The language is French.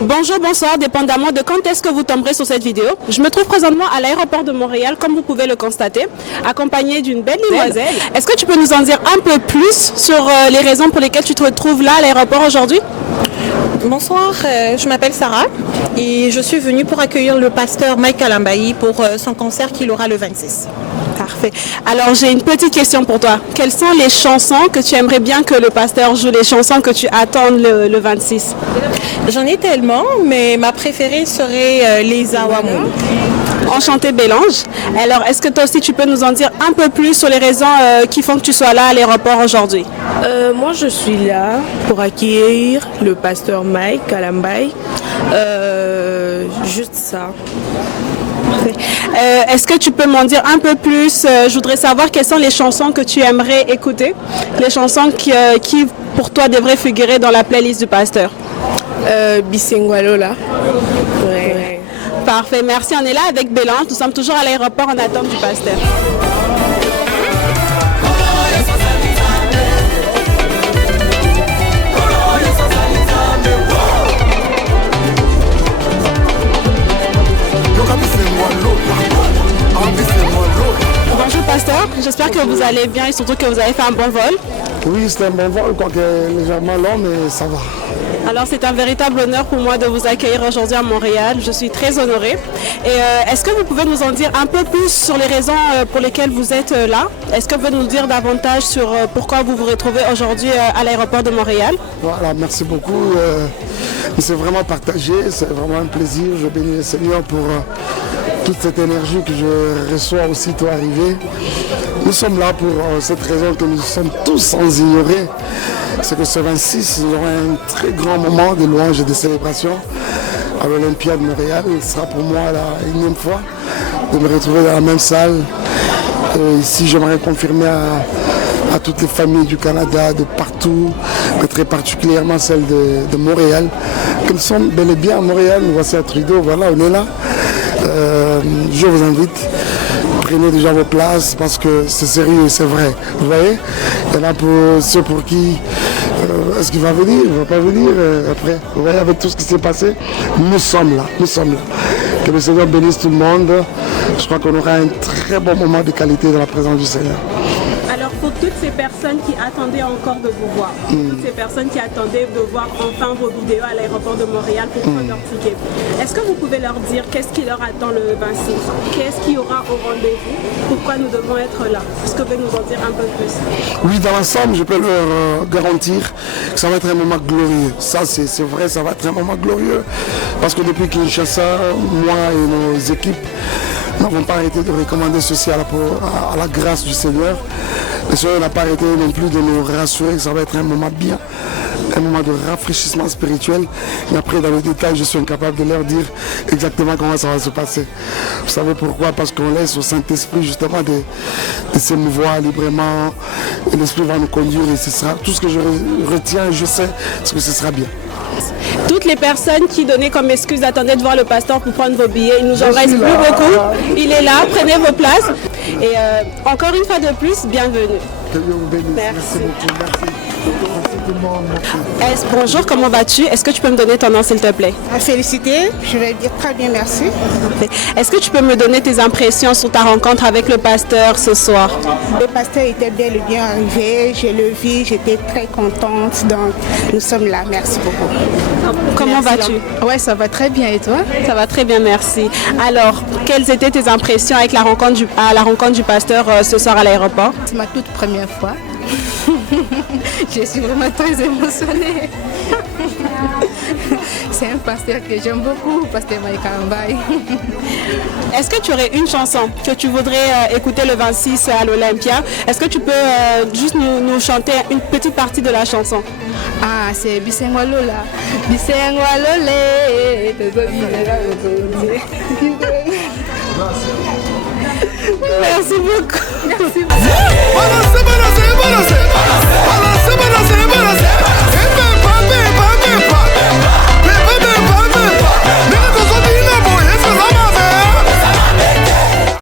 Bonjour, bonsoir, dépendamment de quand est-ce que vous tomberez sur cette vidéo. Je me trouve présentement à l'aéroport de Montréal, comme vous pouvez le constater, accompagnée d'une belle demoiselle. Est-ce que tu peux nous en dire un peu plus sur les raisons pour lesquelles tu te retrouves là à l'aéroport aujourd'hui? Bonsoir, je m'appelle Sarah et je suis venue pour accueillir le pasteur Mike Kalambayi pour son concert qu'il aura le 26. Parfait. Alors j'ai une petite question pour toi. Quelles sont les chansons que tu aimerais bien que le pasteur joue, les chansons que tu attends le 26? J'en ai tellement, mais ma préférée serait les Awamou. Enchanté Bélange. Alors est-ce que toi aussi tu peux nous en dire un peu plus sur les raisons qui font que tu sois là à l'aéroport aujourd'hui? Moi, je suis là pour accueillir le pasteur Mike Kalambayi. Juste ça. Est-ce que tu peux m'en dire un peu plus? Je voudrais savoir quelles sont les chansons que tu aimerais écouter, les chansons qui pour toi devraient figurer dans la playlist du pasteur. Bisengwalo là. Ouais. Parfait, merci. On est là avec Bélange. Nous sommes toujours à l'aéroport en attente du pasteur. Bonjour pasteur, j'espère que vous allez bien et surtout que vous avez fait un bon vol. Oui, c'est un bon vol, quoique légèrement long, mais ça va. Alors c'est un véritable honneur pour moi de vous accueillir aujourd'hui à Montréal. Je suis très honorée. Et est-ce que vous pouvez nous en dire un peu plus sur les raisons pour lesquelles vous êtes là? Est-ce que vous pouvez nous dire davantage sur pourquoi vous vous retrouvez aujourd'hui à l'aéroport de Montréal? Voilà, merci beaucoup. C'est vraiment partagé, c'est vraiment un plaisir. Je bénis le Seigneur pour toute cette énergie que je reçois aussitôt arrivé. Nous sommes là pour cette raison que nous sommes tous sans ignorer. C'est que ce 26, nous aurons un très grand moment de louange et de célébration à l'Olympia de Montréal. Ce sera pour moi la énième fois de me retrouver dans la même salle. Ici, j'aimerais confirmer à toutes les familles du Canada, de partout, mais très particulièrement celles de Montréal, que nous sommes bel et bien à Montréal. Nous voici à Trudeau, voilà, on est là. Je vous invite, prenez déjà vos places parce que c'est sérieux et c'est vrai. Vous voyez, il y en a pour ceux pour qui est-ce qu'il va venir, il ne va pas venir après. Vous voyez, avec tout ce qui s'est passé, nous sommes là, nous sommes là. Que le Seigneur bénisse tout le monde. Je crois qu'on aura un très bon moment de qualité dans la présence du Seigneur. Alors pour toutes ces personnes qui attendaient encore de vous voir, toutes ces personnes qui attendaient de voir enfin vos vidéos à l'aéroport de Montréal pour prendre leur ticket, est-ce que vous pouvez leur dire qu'est-ce qui leur attend le 26? Qu'est-ce qu'il y aura au rendez-vous? Pourquoi nous devons être là? Est-ce que vous pouvez nous en dire un peu plus? Oui, dans l'ensemble, je peux leur garantir que ça va être un moment glorieux. Ça, c'est vrai, ça va être un moment glorieux. Parce que depuis Kinshasa, moi et nos équipes n'avons pas arrêté de recommander ceci à la grâce du Seigneur. Le Seigneur n'a pas arrêté non plus de nous rassurer que ça va être un moment bien, un moment de rafraîchissement spirituel. Et après, dans les détails, je suis incapable de leur dire exactement comment ça va se passer. Vous savez pourquoi? Parce qu'on laisse au Saint-Esprit justement de s'émouvoir librement. Et l'Esprit va nous conduire et ce sera tout ce que je retiens, je sais ce que ce sera bien. Toutes les personnes qui donnaient comme excuse d'atteindre de voir le pasteur pour prendre vos billets, il nous en reste plus beaucoup. Il est là, prenez vos places. Et encore une fois de plus, bienvenue. Que Dieu vous bénisse. Merci beaucoup. Merci. Merci tout le monde. Merci. Bonjour, comment vas-tu? Est-ce que tu peux me donner ton nom s'il te plaît? Félicité, je vais dire très bien merci. Est-ce que tu peux me donner tes impressions sur ta rencontre avec le pasteur ce soir? Le pasteur était bel et bien arrivé, je le vis, j'étais très contente, donc nous sommes là, merci beaucoup. Comment vas-tu? Ouais, ça va très bien et toi? Ça va très bien, merci. Alors, quelles étaient tes impressions avec la rencontre du pasteur ce soir à l'aéroport? C'est ma toute première fois. Je suis vraiment très émotionnée. C'est un pasteur que j'aime beaucoup, pasteur Mike Kalambayi. Est-ce que tu aurais une chanson que tu voudrais écouter le 26 à l'Olympia? Est-ce que tu peux juste nous chanter une petite partie de la chanson? Ah, c'est Bisengwalo là. Bisengwalo Merci beaucoup. Merci